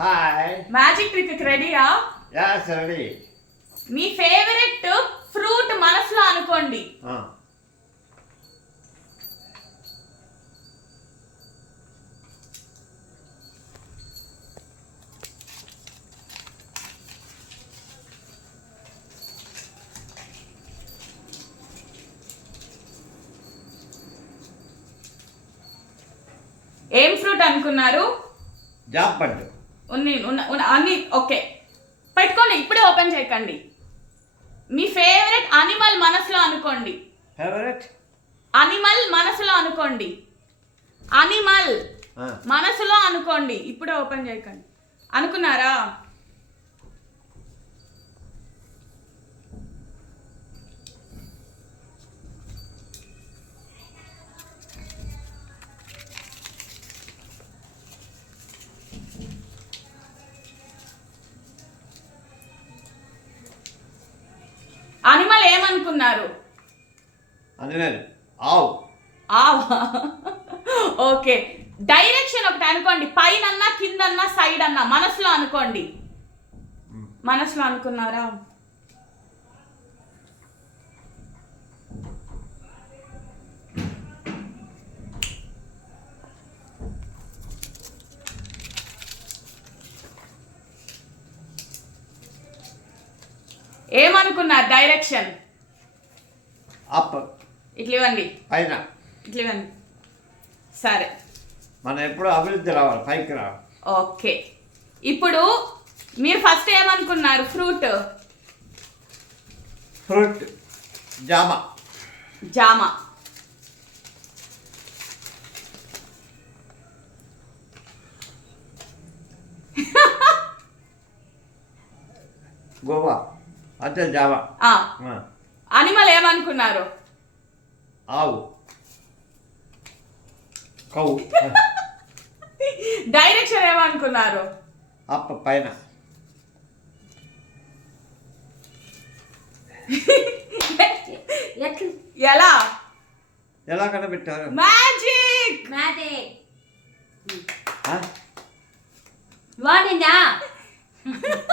Hi. Magic trick రెడీయా? Yes ready. మీ favourite fruit మనసులో అనుకోండి. ఏం ఫ్రూట్ అనుకున్నారు? జాంపండు. అన్ని ఓకే పెట్టుకోండి, ఇప్పుడే ఓపెన్ చేయకండి. మీ ఫేవరెట్ అనిమల్ మనసులో అనుకోండి. ఫేవరెట్ అనిమల్ మనసులో అనుకోండి. అనిమల్ మనసులో అనుకోండి, ఇప్పుడే ఓపెన్ చేయకండి. అనుకున్నారా? అనిమల్ ఏమనుకున్నారు? అనిమల్ ఆవు. ఆవా ఓకే. డైరెక్షన్ ఒకటి అనుకోండి, పైన కిందన్నా సైడ్ అన్నా మనసులో అనుకోండి. మనసులో అనుకున్నారా? ఏమనుకున్నారు? Direction up. ఇట్లా ఇవ్వండి, పైన. ఇట్లా ఇవ్వండి. సరే, మనం ఎప్పుడు అభివృద్ధి రావాలి, పైకి రావాలి. ఓకే. ఇప్పుడు మీరు ఫస్ట్ ఏమనుకున్నారు? ఫ్రూట్. ఫ్రూట్ జామ. జామ. గోవా అంటే జామ. అనిమల్ ఏమనుకున్నారు? ఆవు. కౌ. డైరెక్షన్ ఏమనుకున్నారు? అప్, పైన. ఎలా ఎలా కనిపెట్టారు? మ్యాజిక్. వాడిందా